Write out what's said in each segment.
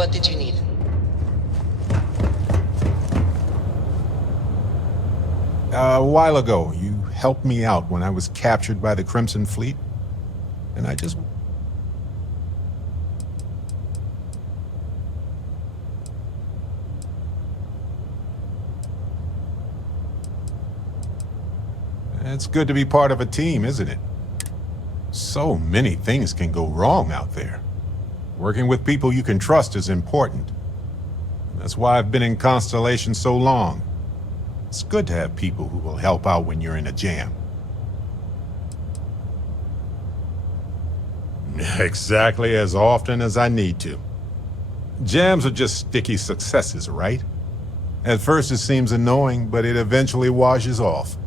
What did you need? A while ago, you helped me out when I was captured by the Crimson Fleet, and I just... It's good to be part of a team, isn't it? So many things can go wrong out there. Working with people you can trust is important. That's why I've been in Constellation so long. It's good to have people who will help out when you're in a jam. Exactly as often as I need to. Jams are just sticky successes, right? At first it seems annoying, but it eventually washes off.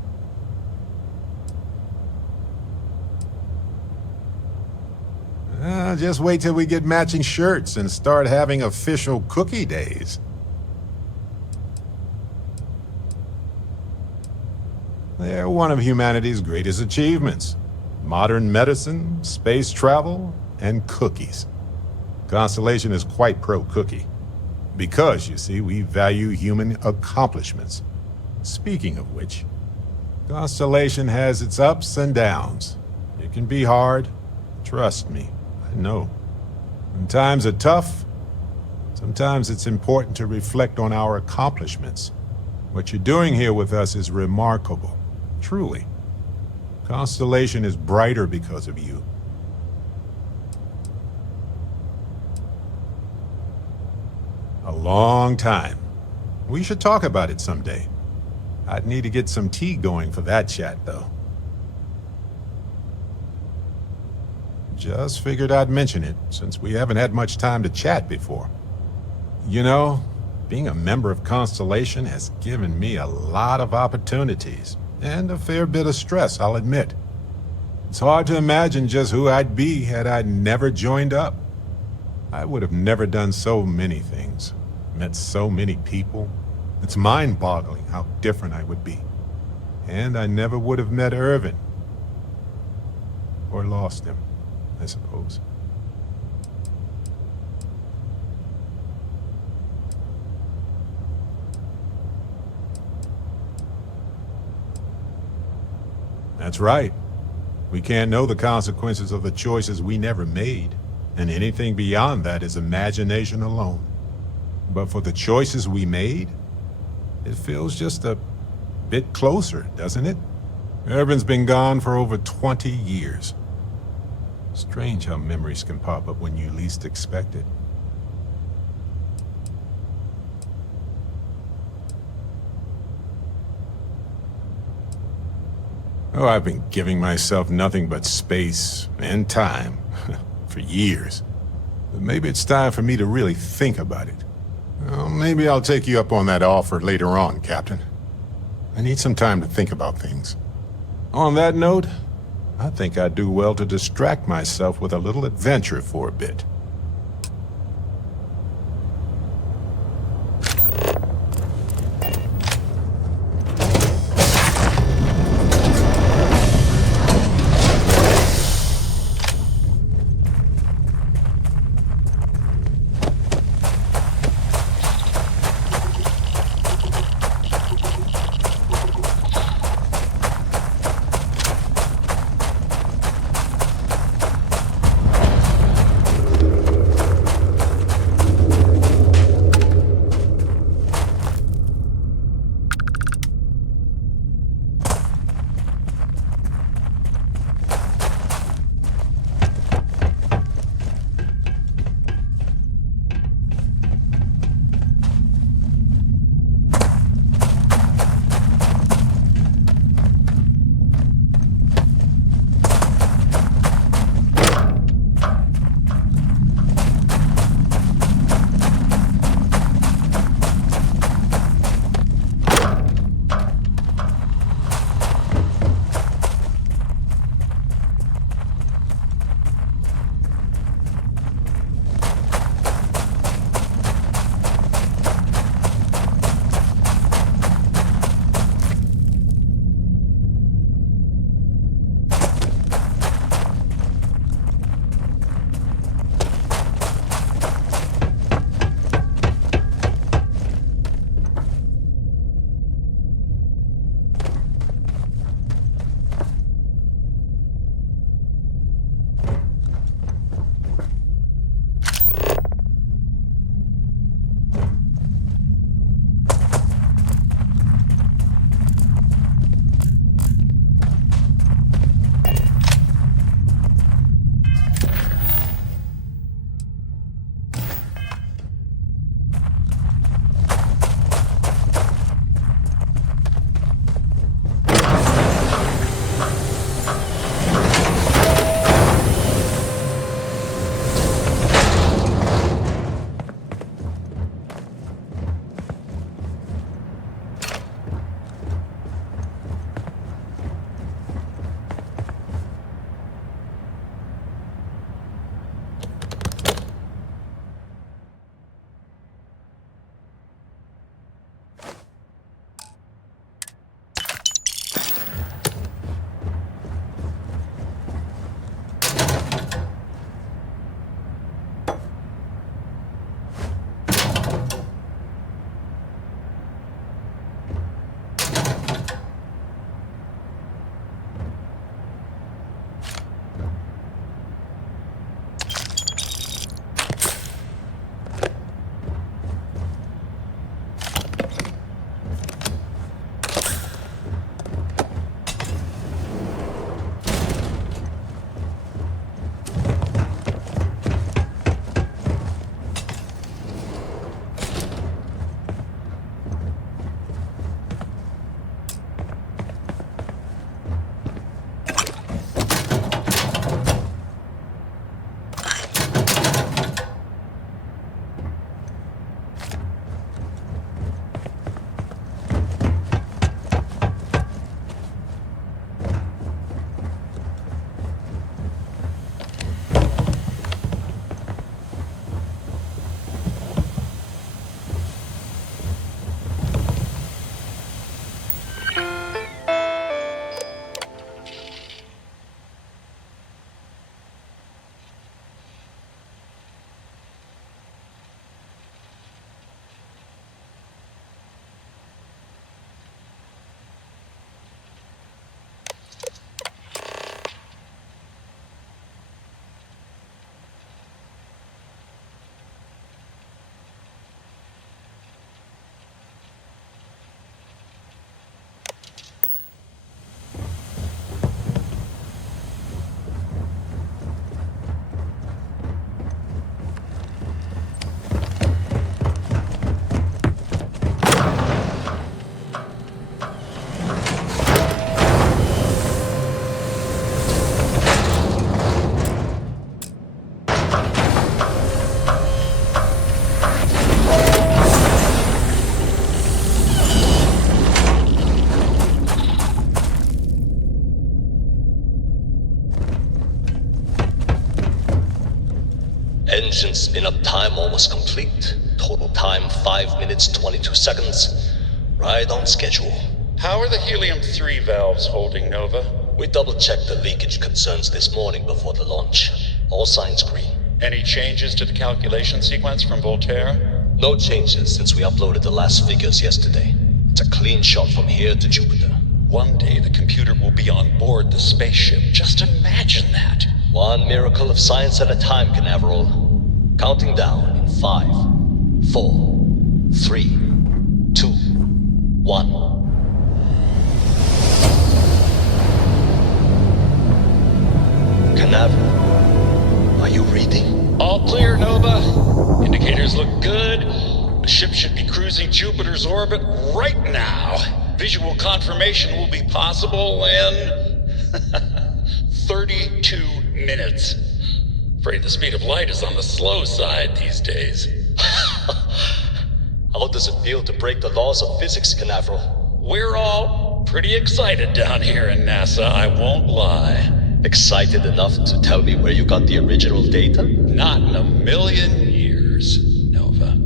Just wait till we get matching shirts and start having official cookie days. They're one of humanity's greatest achievements. Modern medicine, space travel, and cookies. Constellation is quite pro-cookie. Because, you see, we value human accomplishments. Speaking of which, Constellation has its ups and downs. It can be hard, trust me. No. When times are tough, sometimes it's important to reflect on our accomplishments. What you're doing here with us is remarkable. Truly. Constellation is brighter because of you. A long time. We should talk about it someday. I'd need to get some tea going for that chat, though. Just figured I'd mention it, since we haven't had much time to chat before. You know, being a member of Constellation has given me a lot of opportunities, and a fair bit of stress, I'll admit. It's hard to imagine just who I'd be had I never joined up. I would have never done so many things, met so many people. It's mind-boggling how different I would be. And I never would have met Irvin. Or lost him, I suppose. That's right. We can't know the consequences of the choices we never made, and anything beyond that is imagination alone. But for the choices we made, it feels just a bit closer, doesn't it? Irvin's been gone for over 20 years. Strange how memories can pop up when you least expect it. Oh, I've been giving myself nothing but space and time for years. But maybe it's time for me to really think about it. Well, maybe I'll take you up on that offer later on, Captain. I need some time to think about things. On that note, I think I'd do well to distract myself with a little adventure for a bit. spin-up time almost complete. Total time 5 minutes 22 seconds. Right on schedule. How are the helium-3 valves holding, Nova? We double-checked the leakage concerns this morning before the launch. All signs green. Any changes to the calculation sequence from Voltaire? No changes since we uploaded the last figures yesterday. It's a clean shot from here to Jupiter. One day the computer will be on board the spaceship. Just imagine that. One miracle of science at a time, Canaveral. Counting down in 5, 4, 3, 2, 1. Canaveral, are you reading? All clear, Nova. Indicators look good. The ship should be cruising Jupiter's orbit right now. Visual confirmation will be possible in 32 minutes. Afraid the speed of light is on the slow side these days. How does it feel to break the laws of physics, Canaveral? We're all pretty excited down here in NASA, I won't lie. Excited enough to tell me where you got the original data? Not in a million years, Nova.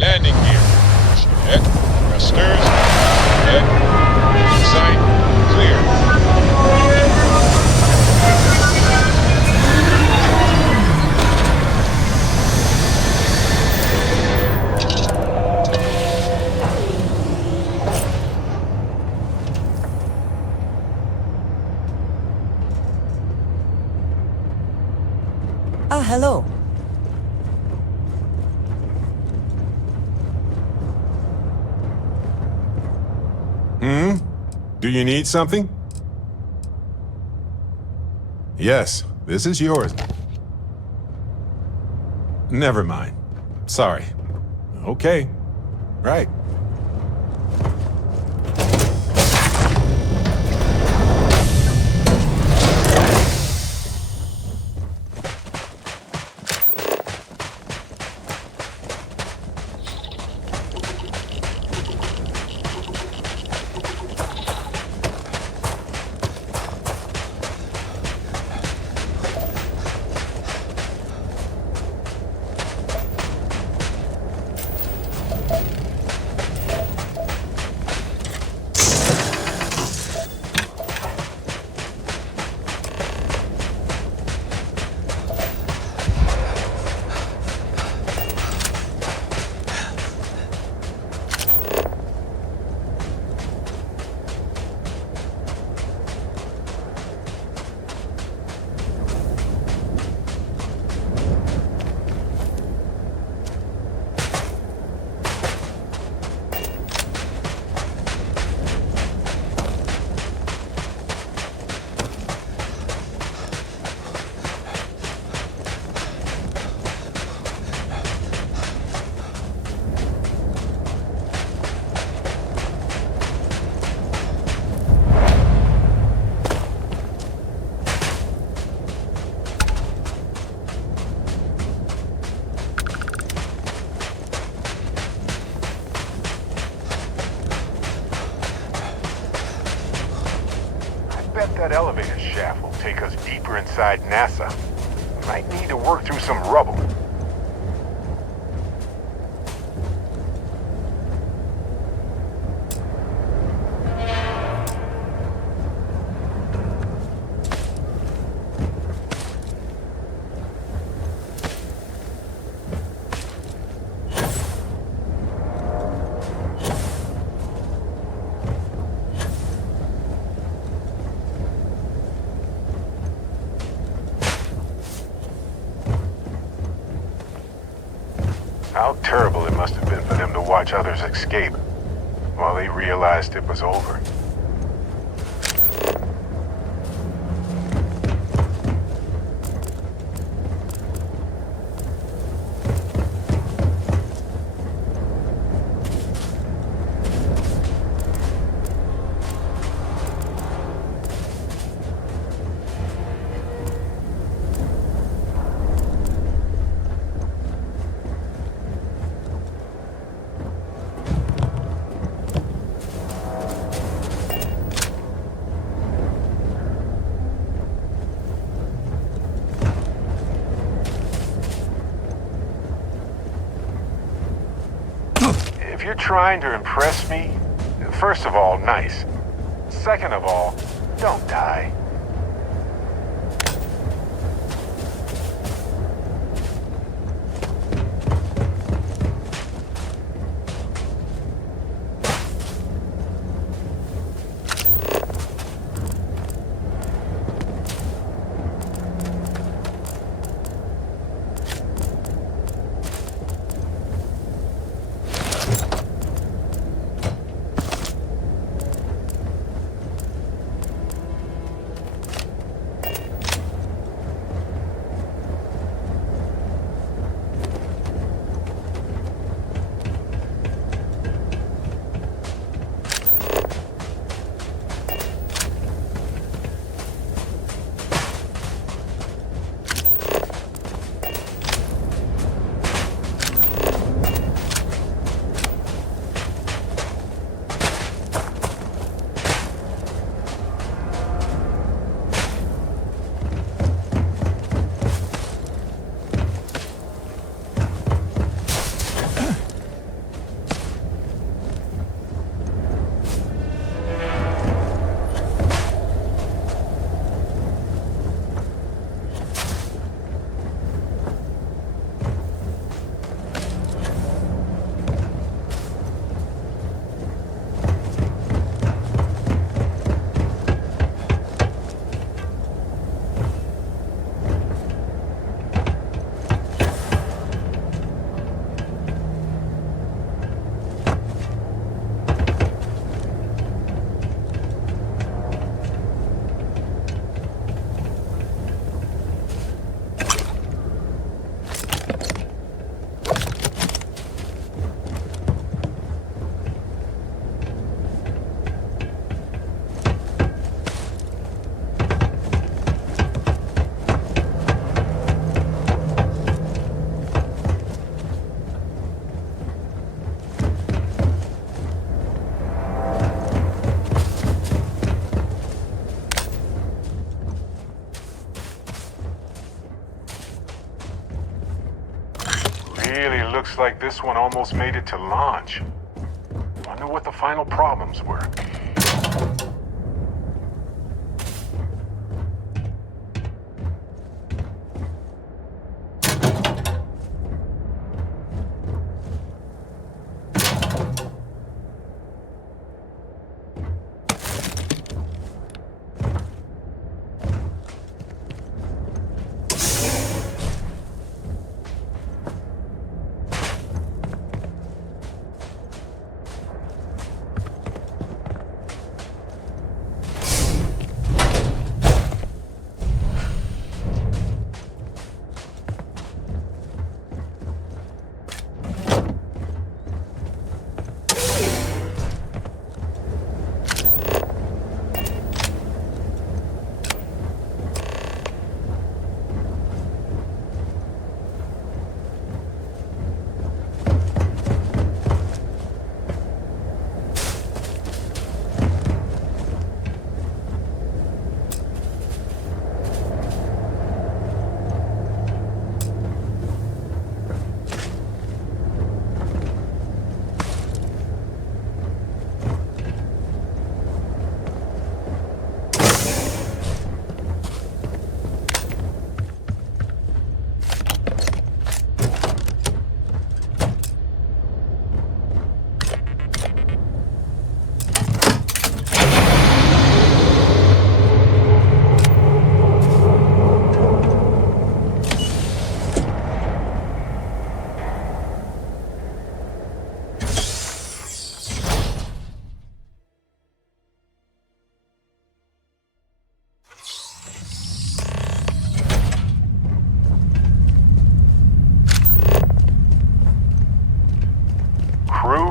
Landing gear. Check. Thrusters. Check. Sight. Clear. Ah, hello. Do you need something? Yes, this is yours. Never mind. Sorry. Okay. Right. That elevator shaft will take us deeper inside NASA. Might need to work through some rubble. How terrible it must have been for them to watch others escape while they realized it was over. If you're trying to impress me, first of all, nice. Second of all, don't die. Really looks like this one almost made it to launch. Wonder what the final problems were.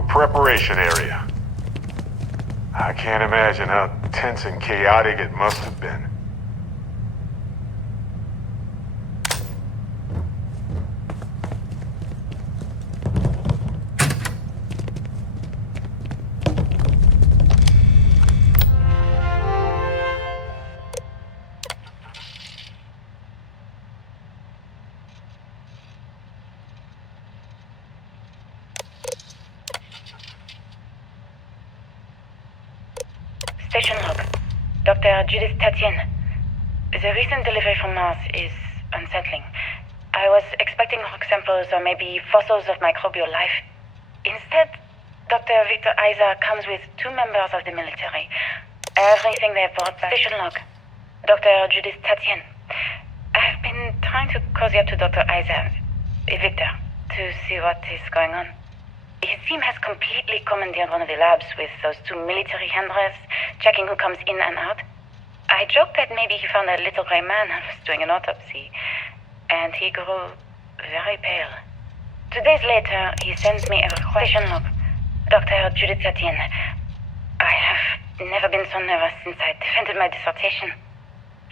Preparation area. I can't imagine how tense and chaotic it must have been. Dr. Judith Tatien. The recent delivery from Mars is unsettling. I was expecting rock samples or maybe fossils of microbial life. Instead, Dr. Victor Isa comes with 2 members of the military. Everything they've brought back. Station log. Dr. Judith Tatien. I've been trying to cozy up to Dr. Isa, Victor, to see what is going on. His team has completely commandeered one of the labs with those 2 military handlers, checking who comes in and out. I joked that maybe he found a little gray man and was doing an autopsy, and he grew very pale. 2 days later, he sends me a question log. Dr. Judith Tatien. I have never been so nervous since I defended my dissertation.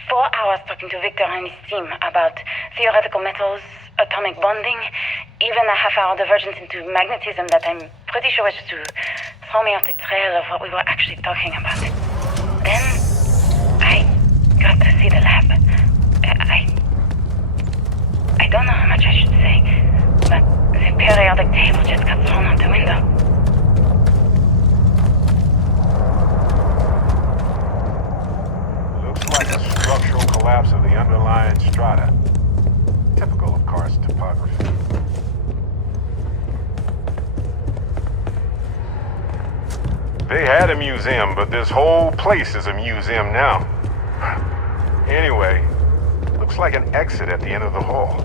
4 hours talking to Victor and his team about theoretical metals, atomic bonding, even a half-hour divergence into magnetism that I'm pretty sure was just to throw me off the trail of what we were actually talking about. Then, I got to see the lab. I don't know how much I should say, but the periodic table just got thrown out the window. Looks like a structural collapse of the underlying strata. Typical of karst topography. They had a museum, but this whole place is a museum now. Anyway, looks like an exit at the end of the hall.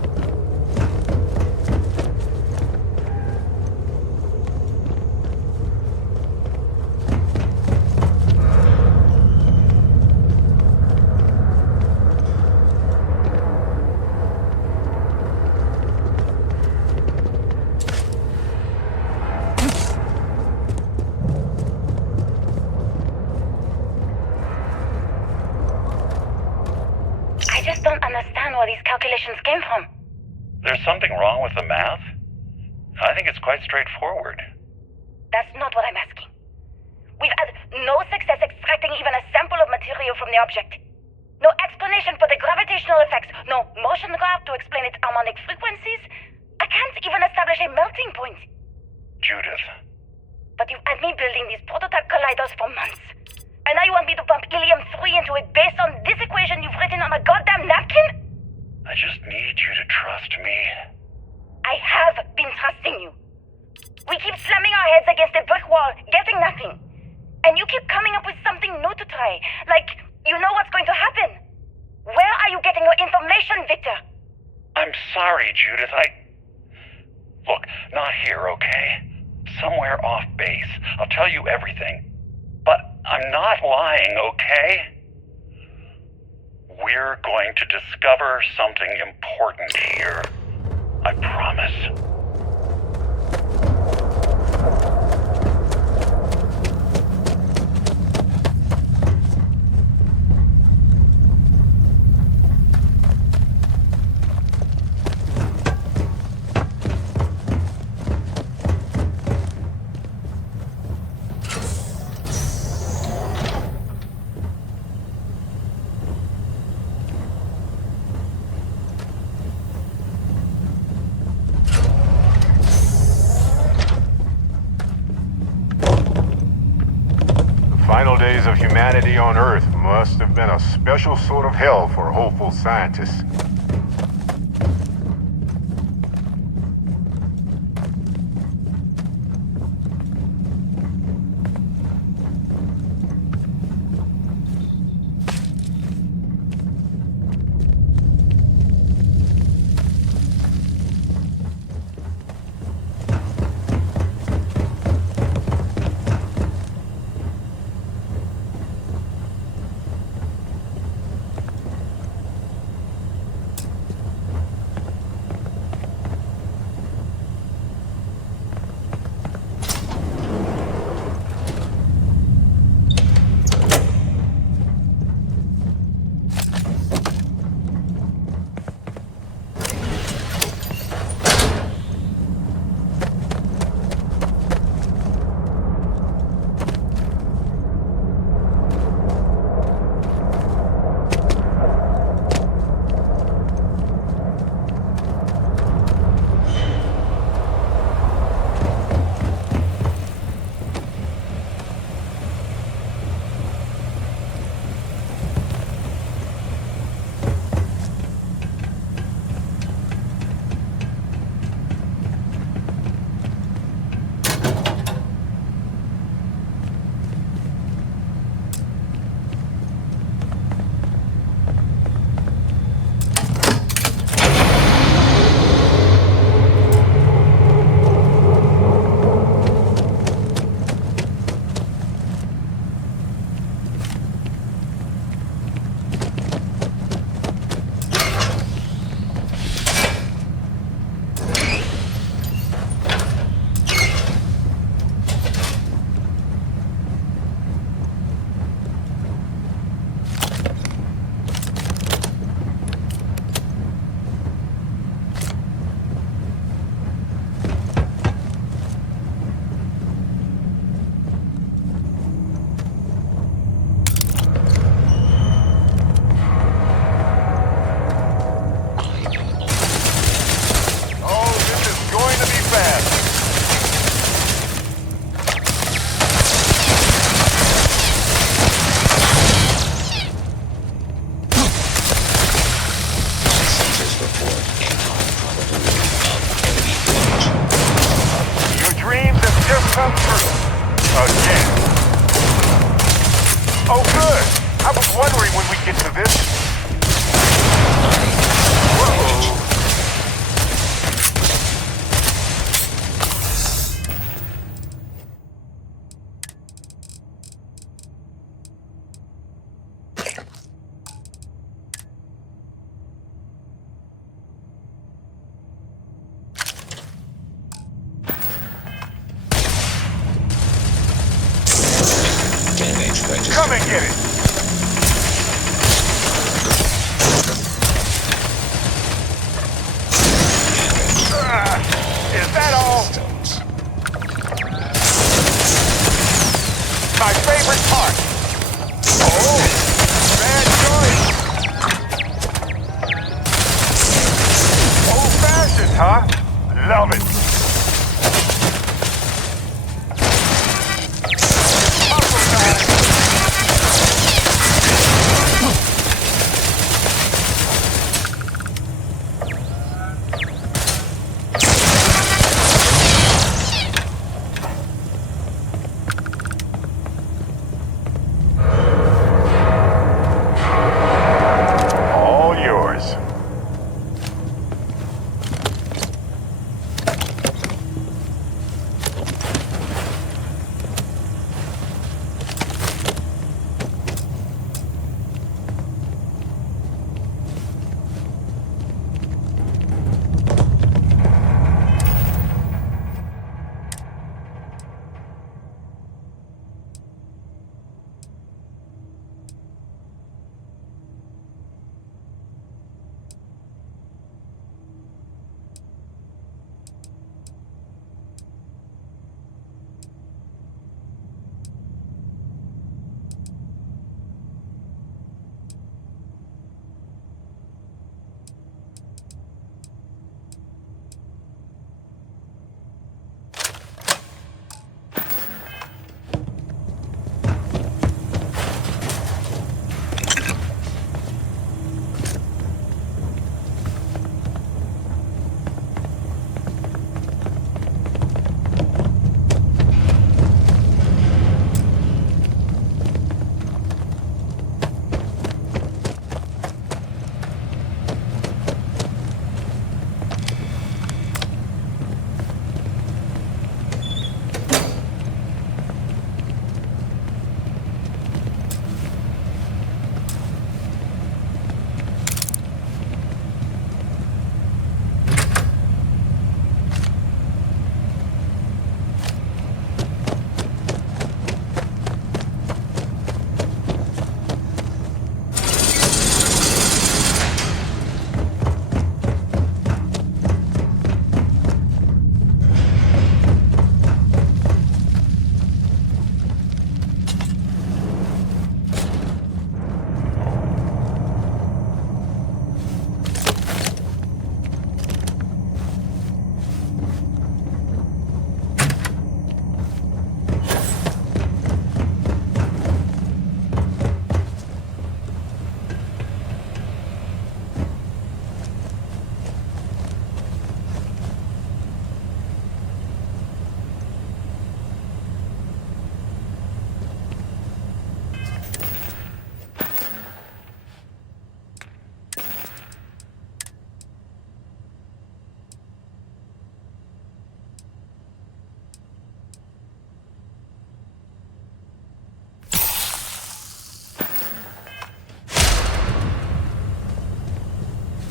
Calculations came from. There's something wrong with the math? I think it's quite straightforward. That's not what I'm asking. We've had no success extracting even a sample of material from the object. No explanation for the gravitational effects, no motion graph to explain its harmonic frequencies. I can't even establish a melting point. Judith. But you've had me building these prototype colliders for months. And now you want me to pump helium-3 into it based on this equation you've written on a goddamn napkin? I just need you to trust me. I have been trusting you. We keep slamming our heads against a brick wall, getting nothing. And you keep coming up with something new to try. Like, you know what's going to happen. Where are you getting your information, Victor? I'm sorry, Judith. Look, not here, okay? Somewhere off base. I'll tell you everything. But I'm not lying, okay? We're going to discover something important here. I promise. Final days of humanity on Earth must have been a special sort of hell for hopeful scientists. come through. Again. Oh, good. I was wondering when we'd get to this. Whoa. Come and get it! Is that all? My favorite part! Oh! Bad choice! Old-fashioned, huh? Love it! Muscle time! All yours.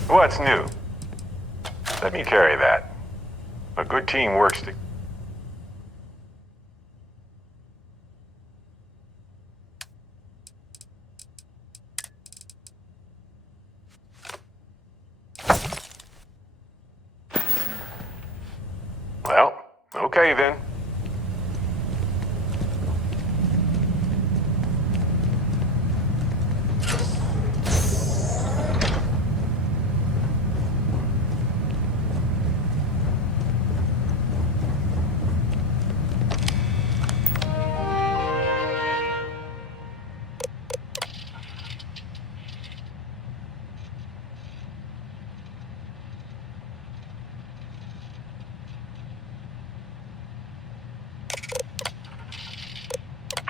What's new? Let me carry that. A good team works together. Well, okay then.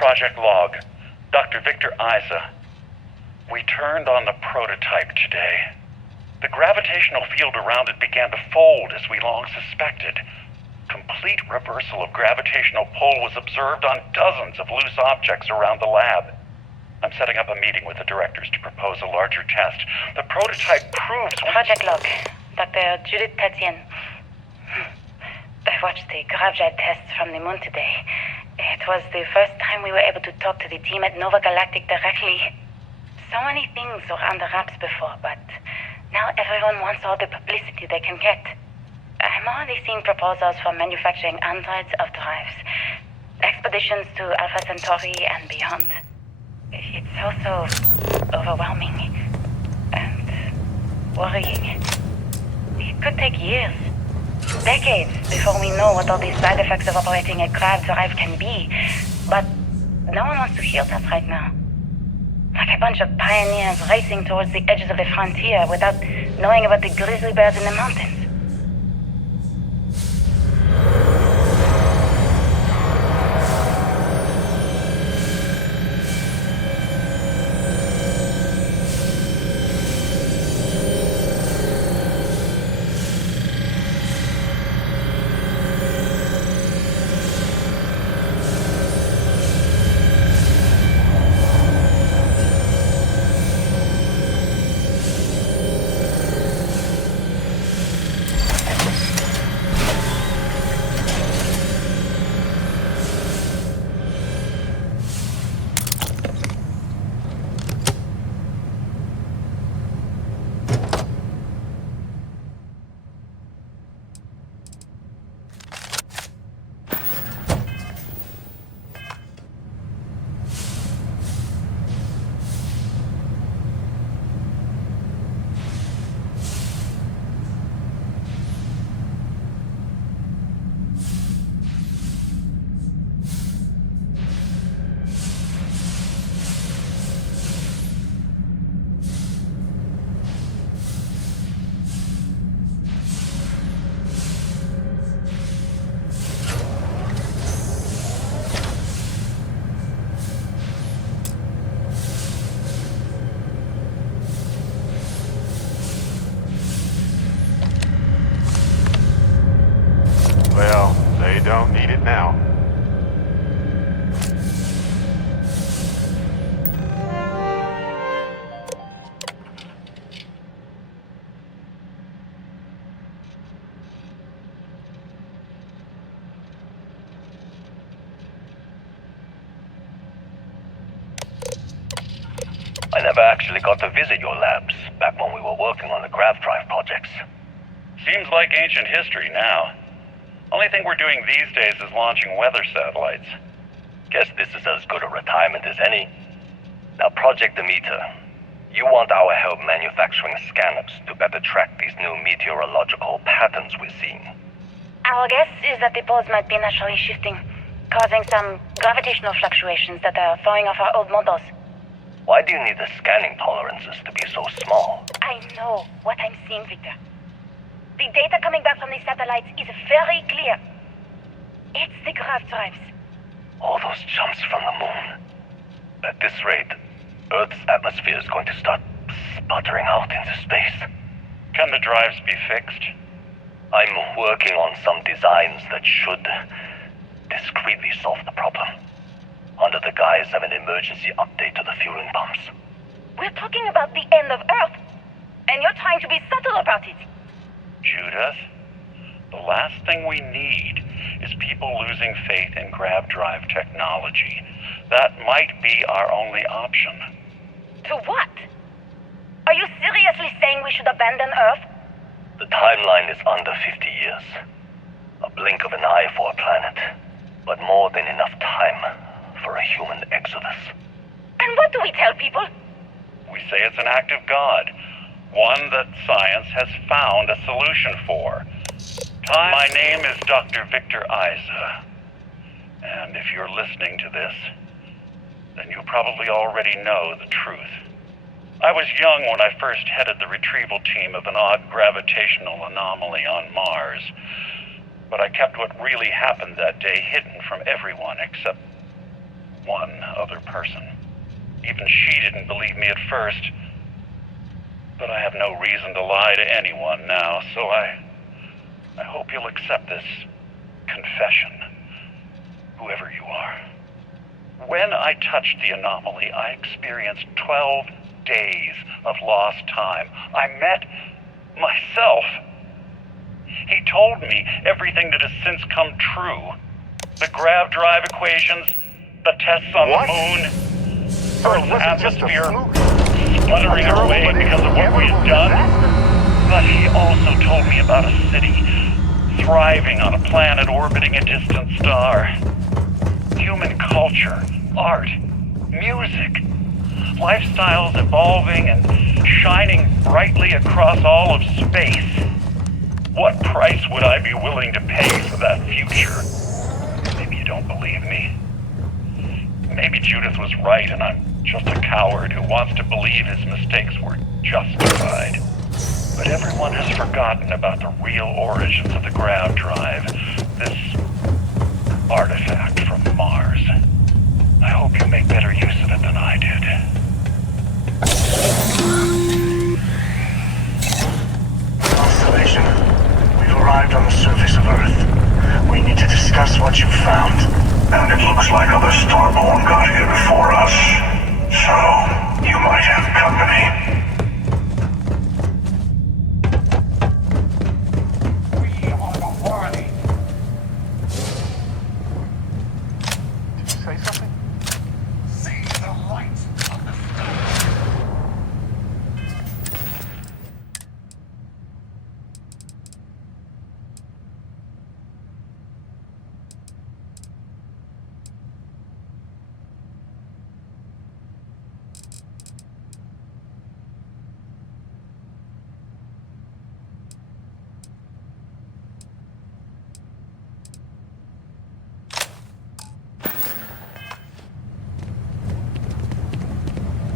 Project log. Dr. Victor Isa. We turned on the prototype today. The gravitational field around it began to fold as we long suspected. Complete reversal of gravitational pull was observed on dozens of loose objects around the lab. I'm setting up a meeting with the directors to propose a larger test. The prototype proves... Project log. Dr. Judith Tatian. I watched the gravjet tests from the moon today. It was the first time we were able to talk to the team at Nova Galactic directly. So many things were under wraps before, but now everyone wants all the publicity they can get. I'm already seeing proposals for manufacturing androids of drives, expeditions to Alpha Centauri and beyond. It's also overwhelming and worrying. It could take years, decades, before we know what all the side effects of operating a grav drive can be. But no one wants to hear that right now. Like a bunch of pioneers racing towards the edges of the frontier without knowing about the grizzly bears in the mountains. Well, they don't need it now. I never actually got to visit your labs back when we were working on the grav drive projects. Seems like ancient history now. Only thing we're doing these days is launching weather satellites. Guess this is as good a retirement as any. Now, Project Demeter, you want our help manufacturing scanners to better track these new meteorological patterns we're seeing. Our guess is that the poles might be naturally shifting, causing some gravitational fluctuations that are throwing off our old models. Why do you need the scanning tolerances to be so small? I know what I'm seeing, Victor. The data coming back from the satellites is very clear. It's the grav drives. All those jumps from the moon. At this rate, Earth's atmosphere is going to start sputtering out into space. Can the drives be fixed? I'm working on some designs that should discreetly solve the problem, under the guise of an emergency update to the fueling pumps. We're talking about the end of Earth, and you're trying to be subtle about it. Judith, the last thing we need is people losing faith in grav drive technology. That might be our only option. To what? Are you seriously saying we should abandon Earth? The timeline is under 50 years. A blink of an eye for a planet, but more than enough time for a human exodus. And what do we tell people? We say it's an act of God, one that science has found a solution for. My name is Dr. Victor Isa, and if you're listening to this, then you probably already know the truth. I was young when I first headed the retrieval team of an odd gravitational anomaly on Mars, but I kept what really happened that day hidden from everyone except one other person. Even she didn't believe me at first. But I have no reason to lie to anyone now, so I hope you'll accept this confession, whoever you are. When I touched the anomaly, I experienced 12 days of lost time. I met myself. He told me everything that has since come true. The grav drive equations, the tests on What? the moon, So it Earth's wasn't just a atmosphere fluke? sputtering away because of what we had done. But he also told me about a city thriving on a planet orbiting a distant star. Human culture, art, music, lifestyles evolving and shining brightly across all of space. What price would I be willing to pay for that future? Maybe you don't believe me. Maybe Judith was right and I'm just a coward who wants to believe his mistakes were justified. But everyone has forgotten about the real origins of the grav drive, this artifact from Mars. I hope you make better use of it than I did. Constellation, we've arrived on the surface of Earth. We need to discuss what you found. And it looks like other Starborn got here before us. So, you might have company. Did you say something? See the light of the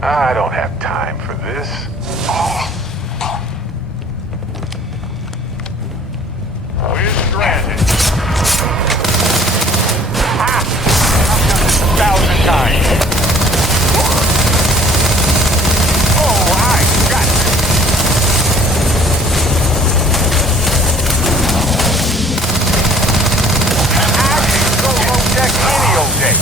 I don't have time for this. We're stranded. I've done this 1,000 times. Oh, I got this. I can go on deck any old day.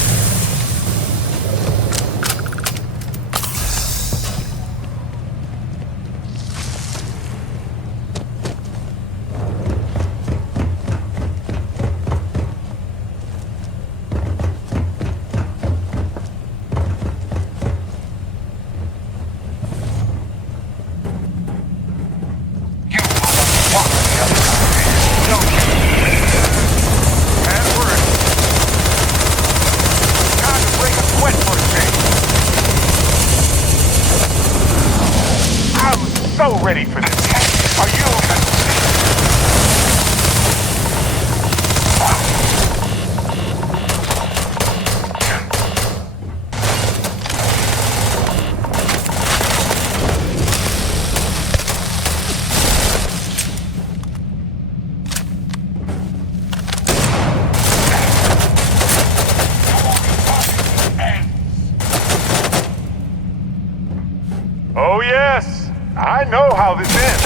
So ready for this. Are you? Oh yes, I know how this ends.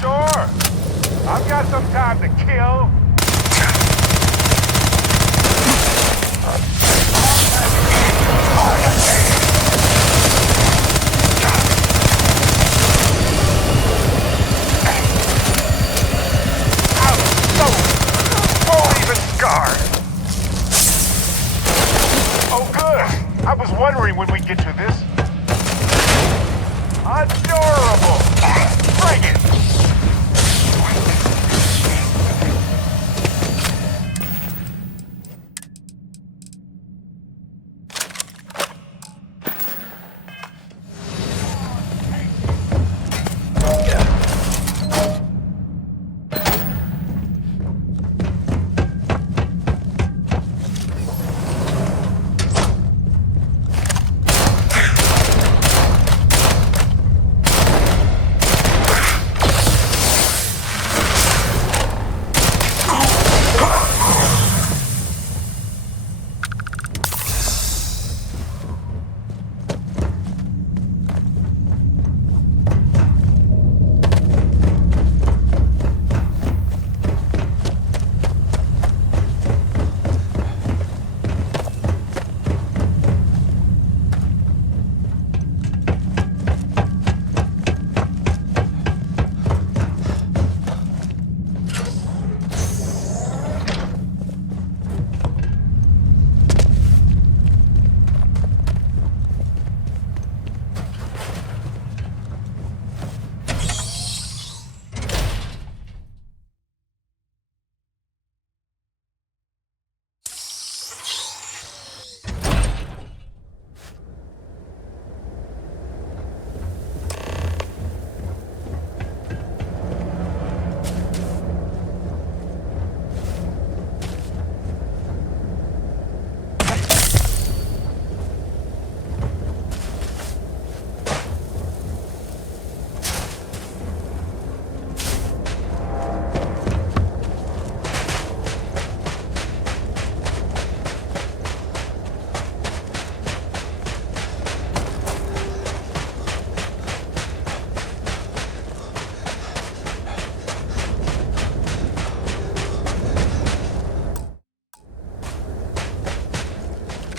Sure. I've got some time to kill. Oh, good. I was wondering when we'd get to this. Adorable. Bring it.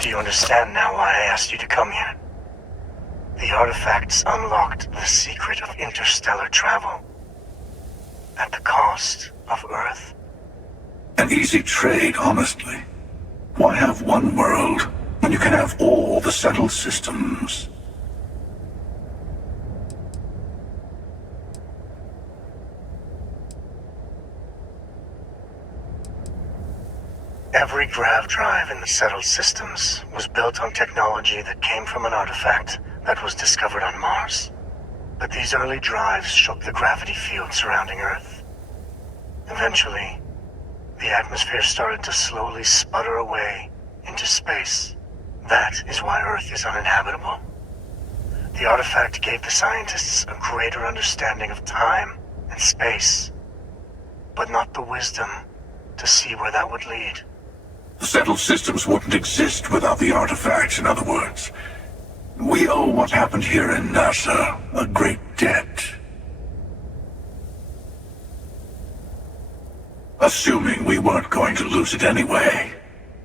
Do you understand now why I asked you to come here? The artifacts unlocked the secret of interstellar travel. At the cost of Earth. An easy trade, honestly. Why have one world when you can have all the settled systems? Every grav drive in the settled systems was built on technology that came from an artifact that was discovered on Mars. But these early drives shook the gravity field surrounding Earth. Eventually, the atmosphere started to slowly sputter away into space. That is why Earth is uninhabitable. The artifact gave the scientists a greater understanding of time and space, but not the wisdom to see where that would lead. The settled systems wouldn't exist without the artifacts, in other words. We owe what happened here in NASA a great debt. Assuming we weren't going to lose it anyway.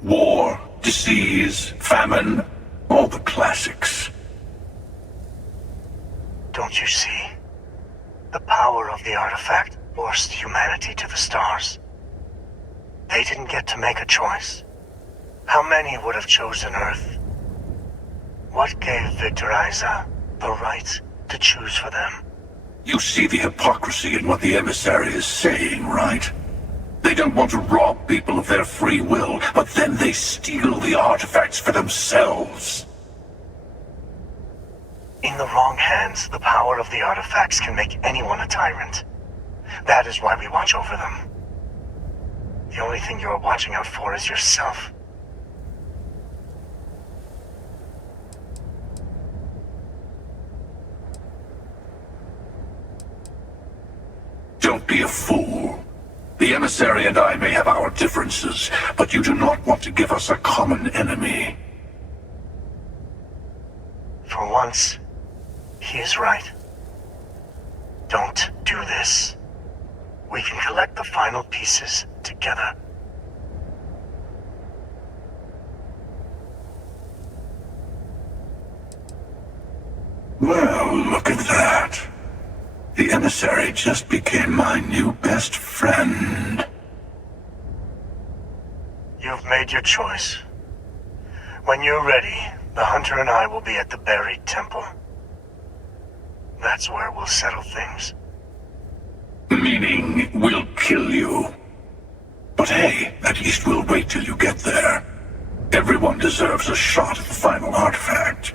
War, disease, famine, all the classics. Don't you see? The power of the artifact forced humanity to the stars. They didn't get to make a choice. How many would have chosen Earth? What gave Victor Isa the right to choose for them? You see the hypocrisy in what the emissary is saying, right? They don't want to rob people of their free will, but then they steal the artifacts for themselves. In the wrong hands, the power of the artifacts can make anyone a tyrant. That is why we watch over them. The only thing you're watching out for is yourself. Don't be a fool. The emissary and I may have our differences, but you do not want to give us a common enemy. For once, he is right. Don't do this. We can collect the final pieces together. Well, look at that. The emissary just became my new best friend. You've made your choice. When you're ready, the hunter and I will be at the buried temple. That's where we'll settle things. Meaning, we'll kill you. But hey, at least we'll wait till you get there. Everyone deserves a shot at the final artifact.